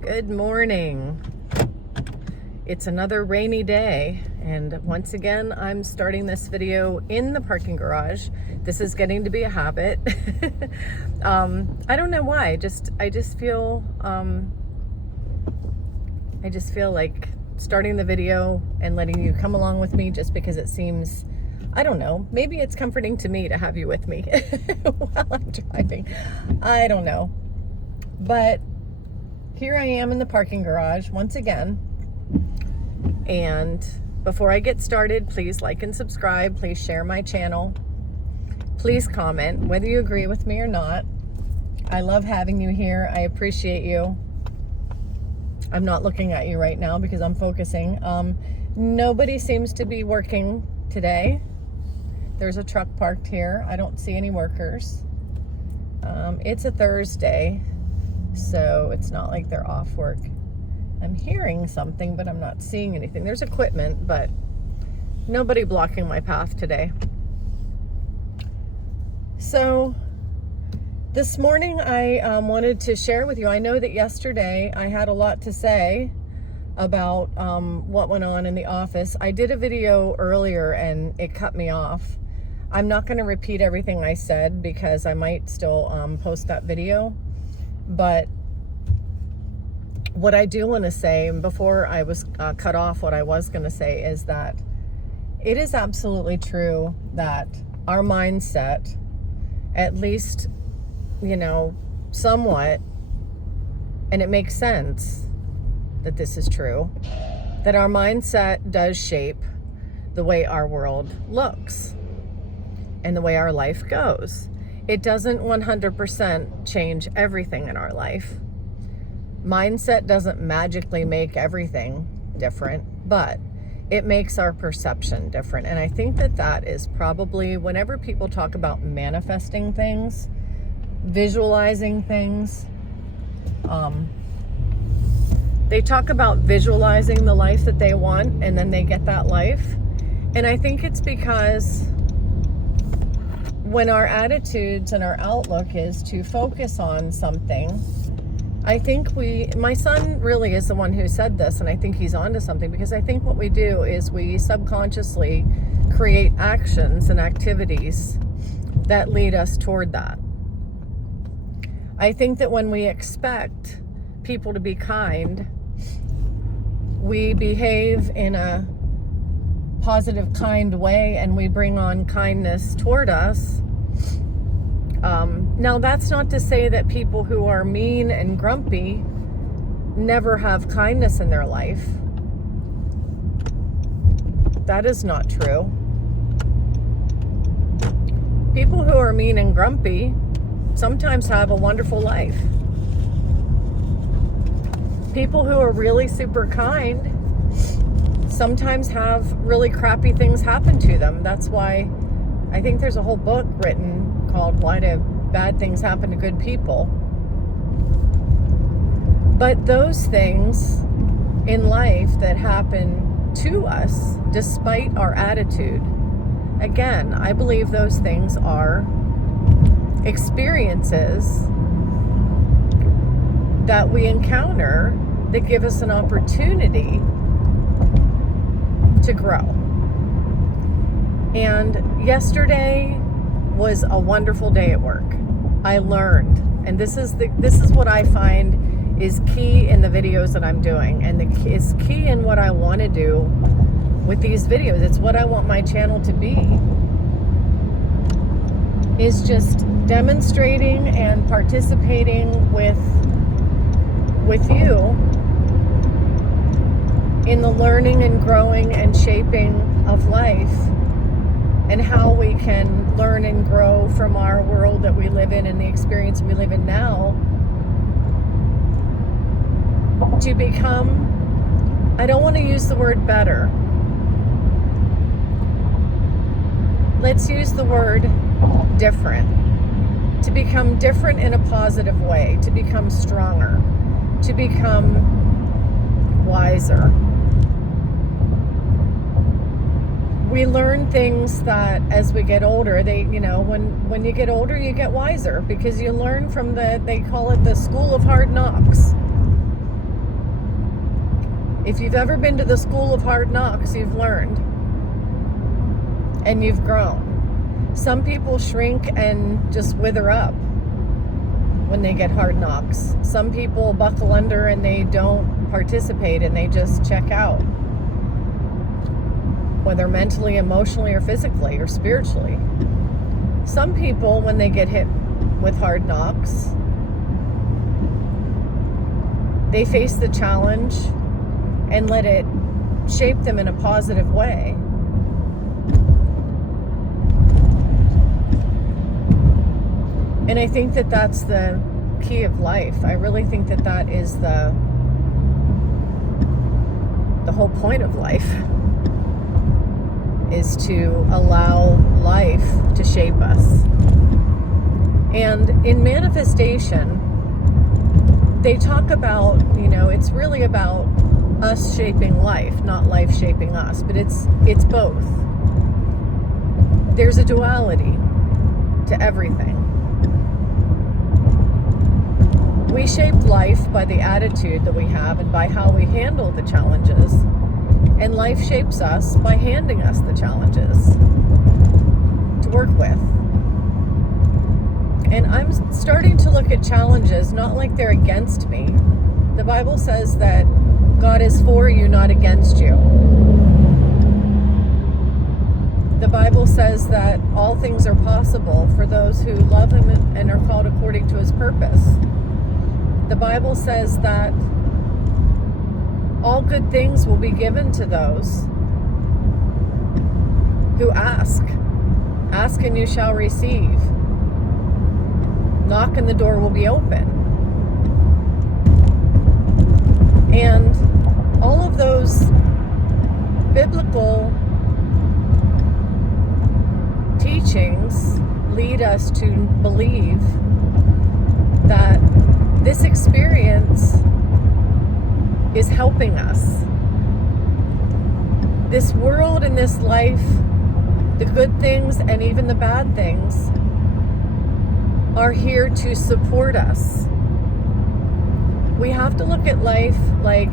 Good morning. It's another rainy day, and once again I'm starting this video in the parking garage. This is getting to be a habit. I don't know why. I just feel like starting the video and letting you come along with me, just because it seems, I don't know, maybe it's comforting to me to have you with me while I'm driving. I don't know. But here I am in the parking garage once again. And before I get started, please like and subscribe. Please share my channel. Please comment whether you agree with me or not. I love having you here. I appreciate you. I'm not looking at you right now because I'm focusing. Nobody seems to be working today. There's a truck parked here. I don't see any workers. It's a Thursday, so it's not like they're off work. I'm hearing something, but I'm not seeing anything. There's equipment, but nobody blocking my path today. So this morning I wanted to share with you, I know that yesterday I had a lot to say about what went on in the office. I did a video earlier and it cut me off. I'm not going to repeat everything I said because I might still post that video. But what I do want to say, before I was cut off, what I was going to say is that it is absolutely true that our mindset, at least, somewhat, and it makes sense that this is true, that our mindset does shape the way our world looks and the way our life goes. It doesn't 100% change everything in our life. Mindset doesn't magically make everything different, but it makes our perception different. And I think that is probably, whenever people talk about manifesting things, visualizing things, they talk about visualizing the life that they want, and then they get that life. And I think it's because when our attitudes and our outlook is to focus on something, I think my son really is the one who said this, and I think he's onto something, because I think what we do is we subconsciously create actions and activities that lead us toward that. I think that when we expect people to be kind, we behave in a positive, kind way, and we bring on kindness toward us. Now, that's not to say that people who are mean and grumpy never have kindness in their life. That is not true. People who are mean and grumpy sometimes have a wonderful life. People who are really super kind sometimes have really crappy things happen to them. That's why I think there's a whole book written called Why Do Bad Things Happen to Good People? But those things in life that happen to us, despite our attitude, again, I believe those things are experiences that we encounter that give us an opportunity to grow. And yesterday was a wonderful day at work. I learned, and this is what I find is key in the videos that I'm doing, and is key in what I want to do with these videos. It's what I want my channel to be, is just demonstrating and participating with you in the learning and growing and shaping of life, and how we can learn and grow from our world that we live in and the experience we live in now, to become, I don't want to use the word better. Let's use the word different. To become different in a positive way, to become stronger, to become wiser. We learn things that as we get older, when you get older, you get wiser, because you learn from they call it the school of hard knocks. If you've ever been to the school of hard knocks, you've learned and you've grown. Some people shrink and just wither up when they get hard knocks. Some people buckle under and they don't participate and they just check out, whether mentally, emotionally, or physically, or spiritually. Some people, when they get hit with hard knocks, they face the challenge and let it shape them in a positive way. And I think that that's the key of life. I really think that that is the whole point of life, is to allow life to shape us. And in manifestation, they talk about, it's really about us shaping life, not life shaping us, but it's both. There's a duality to everything. We shape life by the attitude that we have and by how we handle the challenges. And life shapes us by handing us the challenges to work with. And I'm starting to look at challenges not like they're against me. The Bible says that God is for you, not against you. The Bible says that all things are possible for those who love Him and are called according to His purpose. The Bible says that all good things will be given to those who ask. Ask and you shall receive. Knock and the door will be open. And all of those biblical teachings lead us to believe that this experience is helping us. This world and this life, the good things and even the bad things, are here to support us. We have to look at life like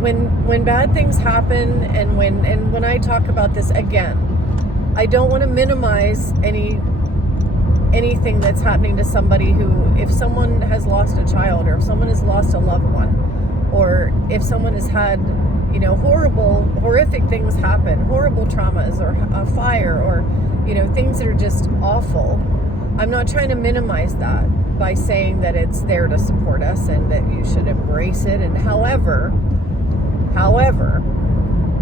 when bad things happen, and when I talk about this again, I don't want to minimize anything that's happening to somebody who, if someone has lost a child, or if someone has lost a loved one, or if someone has had, horrific things happen, horrible traumas, or a fire, or, things that are just awful. I'm not trying to minimize that by saying that it's there to support us and that you should embrace it. And however,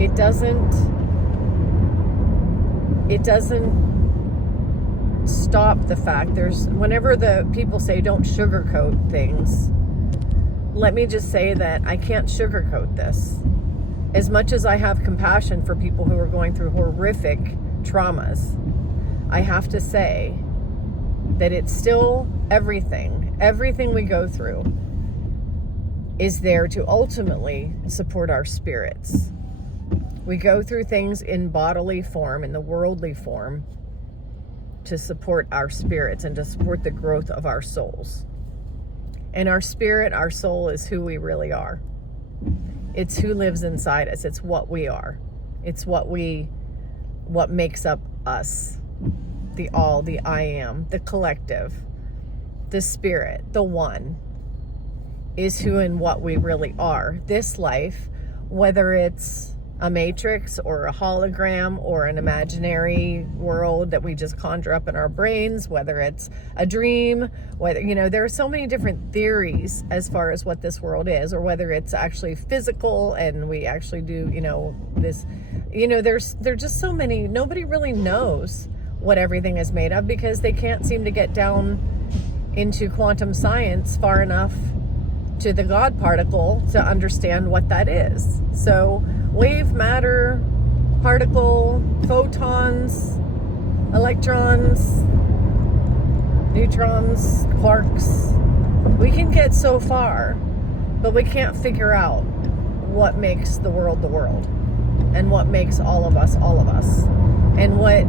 it doesn't stop the fact. Whenever the people say don't sugarcoat things, let me just say that I can't sugarcoat this. As much as I have compassion for people who are going through horrific traumas, I have to say that it's still everything we go through is there to ultimately support our spirits. We go through things in bodily form, in the worldly form, to support our spirits and to support the growth of our souls. And our spirit, our soul, is who we really are. It's who lives inside us. It's what we are. It's what makes up us. The all, the I am, the collective, the spirit, the one, is who and what we really are. This life, whether it's a matrix or a hologram or an imaginary world that we just conjure up in our brains, whether it's a dream, whether, there are so many different theories as far as what this world is, or whether it's actually physical and we actually do, this, there's just so many. Nobody really knows what everything is made of because they can't seem to get down into quantum science far enough to the God particle to understand what that is. So wave, matter, particle, photons, electrons, neutrons, quarks. We can get so far, but we can't figure out what makes the world, and what makes all of us, and what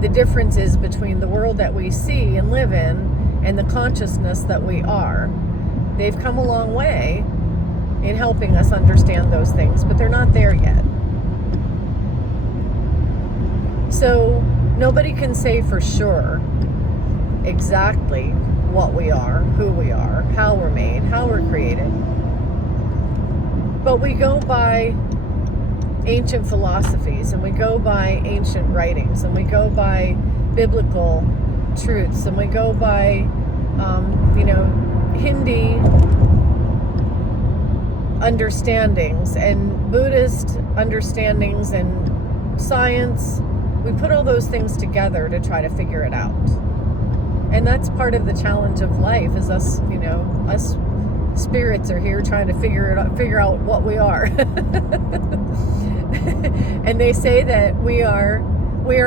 the difference is between the world that we see and live in and the consciousness that we are. they've come a long way in helping us understand those things, but they're not there yet. So nobody can say for sure exactly what we are, who we are, how we're made, how we're created. But we go by ancient philosophies, and we go by ancient writings, and we go by biblical truths, and we go by, Hindi understandings and Buddhist understandings and science. We put all those things together to try to figure it out. And that's part of the challenge of life, is us, us spirits are here trying to figure out what we are. And they say that we are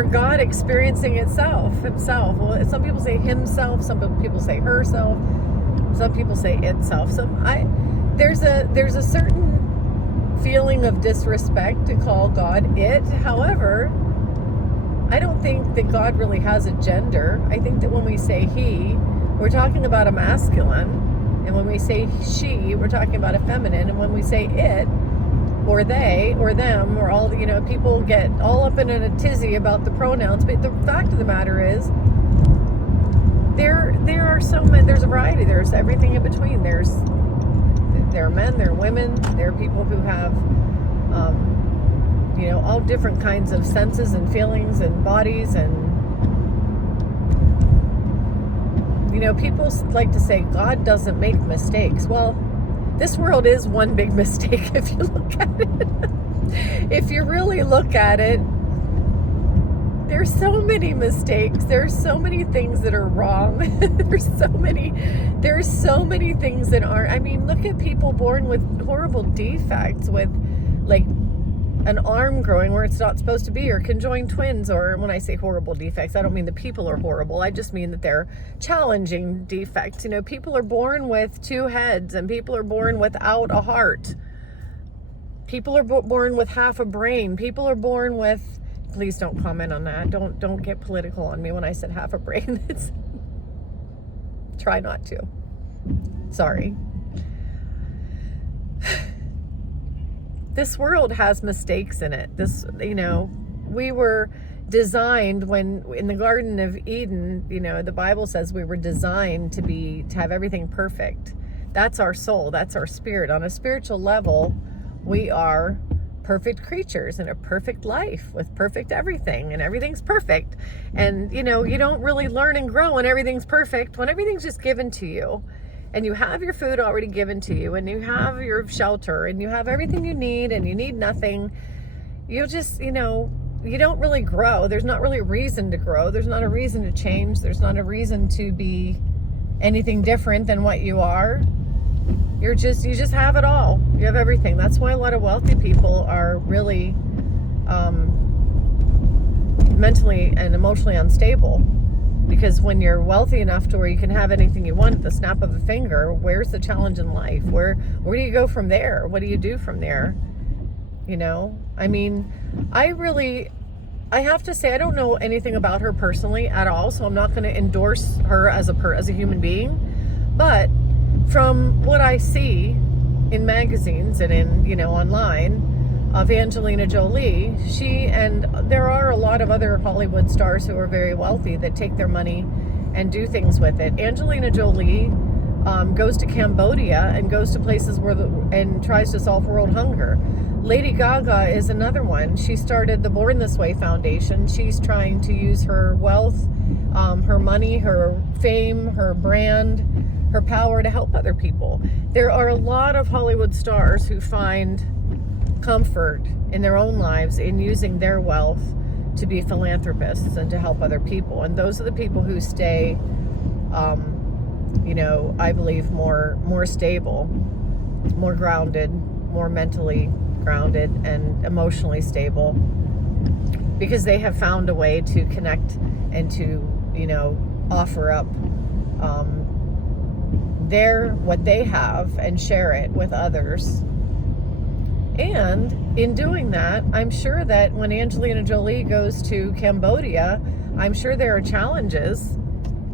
God experiencing himself. Well, some people say himself, some people say herself, some people say itself. So there's a certain feeling of disrespect to call God it. However, I don't think that God really has a gender. I think that when we say he, we're talking about a masculine. And when we say she, we're talking about a feminine. And when we say it, or they, or them, or all, people get all up in a tizzy about the pronouns. But the fact of the matter is, there are so many, there's a variety. There's everything in between. There are men, there are women, there are people who have, all different kinds of senses and feelings and bodies. And, people like to say God doesn't make mistakes. Well, this world is one big mistake if you look at it. If you really look at it, there's so many mistakes. There's so many things that are wrong. There's so many things that aren't. Look at people born with horrible defects, with like an arm growing where it's not supposed to be, or conjoined twins. Or when I say horrible defects, I don't mean the people are horrible. I just mean that they're challenging defects. People are born with two heads, and people are born without a heart. People are born with half a brain. People are born with, please don't comment on that. Don't get political on me when I said half a brain. Try not to. Sorry. This world has mistakes in it. We were designed when in the Garden of Eden, the Bible says we were designed to have everything perfect. That's our soul. That's our spirit. On a spiritual level, we are perfect creatures in a perfect life with perfect everything, and everything's perfect. And, you don't really learn and grow when everything's perfect, when everything's just given to you. And you have your food already given to you, and you have your shelter, and you have everything you need, and you need nothing. You just, you don't really grow. There's not really a reason to grow. There's not a reason to change. There's not a reason to be anything different than what you are. You just have it all. You have everything. That's why a lot of wealthy people are really mentally and emotionally unstable. Because when you're wealthy enough to where you can have anything you want at the snap of a finger, where's the challenge in life? Where do you go from there? What do you do from there? I have to say, I don't know anything about her personally at all, so I'm not going to endorse her as a human being. But from what I see in magazines and in, online, of Angelina Jolie, and there are a lot of other Hollywood stars who are very wealthy that take their money and do things with it. Angelina Jolie goes to Cambodia and goes to places and tries to solve world hunger. Lady Gaga is another one. She started the Born This Way Foundation. She's trying to use her wealth, her money, her fame, her brand, her power to help other people. There are a lot of Hollywood stars who find comfort in their own lives in using their wealth to be philanthropists and to help other people. And those are the people who stay, I believe more stable, more grounded, more mentally grounded and emotionally stable, because they have found a way to connect and to, offer up what they have and share it with others. And in doing that, I'm sure that when Angelina Jolie goes to Cambodia, I'm sure there are challenges.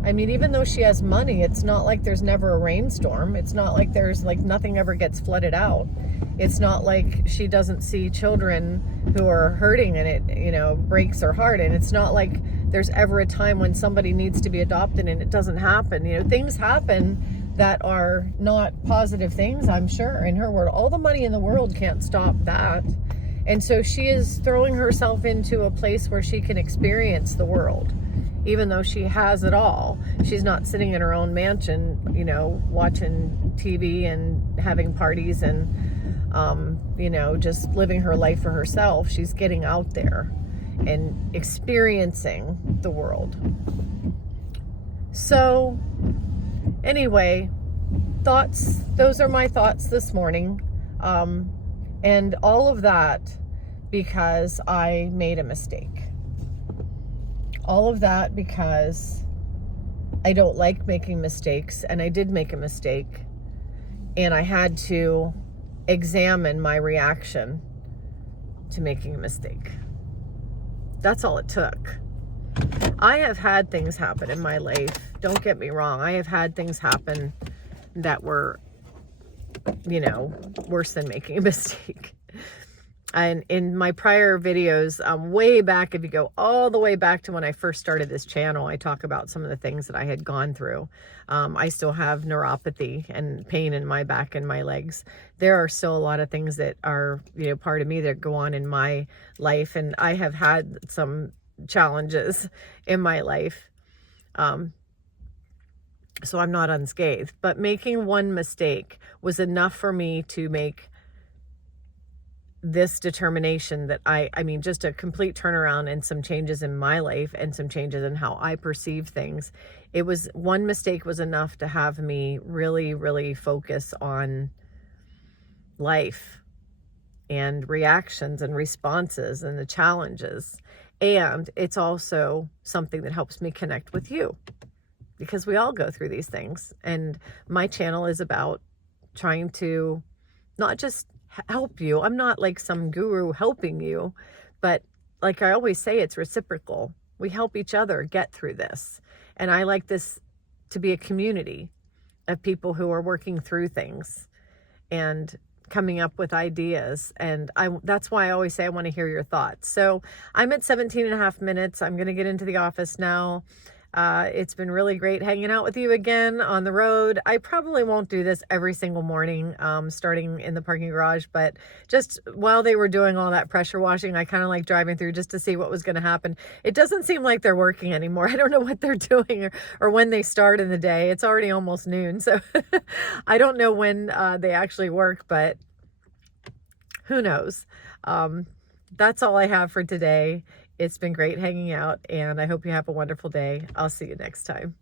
I mean, even though she has money, it's not like there's never a rainstorm. It's not like there's like nothing ever gets flooded out. It's not like she doesn't see children who are hurting and it, you know, breaks her heart. And it's not like there's ever a time when somebody needs to be adopted and it doesn't happen. You know, things happen that are not positive things, I'm sure, in her world. All the money in the world can't stop that. And so she is throwing herself into a place where she can experience the world. Even though she has it all, she's not sitting in her own mansion, you know, watching TV and having parties and, you know, just living her life for herself. She's getting out there and experiencing the world. So, anyway, thoughts, those are my thoughts this morning. And all of that because I made a mistake. All of that because I don't like making mistakes, and I did make a mistake, and I had to examine my reaction to making a mistake. That's all it took. I have had things happen in my life. Don't get me wrong. I have had things happen that were, you know, worse than making a mistake. And in my prior videos, way back, if you go all the way back to when I first started this channel, I talk about some of the things that I had gone through. I still have neuropathy and pain in my back and my legs. There are still a lot of things that are, you know, part of me that go on in my life. And I have had some challenges in my life. So I'm not unscathed. But making one mistake was enough for me to make this determination that I mean, just a complete turnaround and some changes in my life and some changes in how I perceive things. It was, one mistake was enough to have me really, really focus on life and reactions and responses and the challenges. And it's also something that helps me connect with you, because we all go through these things. And my channel is about trying to not just help you. I'm not like some guru helping you, but like I always say, it's reciprocal. We help each other get through this. And I like this to be a community of people who are working through things and coming up with ideas. And that's why I always say I want to hear your thoughts. So I'm at 17.5 minutes. I'm going to get into the office now. It's been really great hanging out with you again on the road. I probably won't do this every single morning, starting in the parking garage, but just while they were doing all that pressure washing, I kind of like driving through just to see what was going to happen. It doesn't seem like they're working anymore. I don't know what they're doing or when they start in the day. It's already almost noon. So I don't know when they actually work, but who knows? That's all I have for today. It's been great hanging out, and I hope you have a wonderful day. I'll see you next time.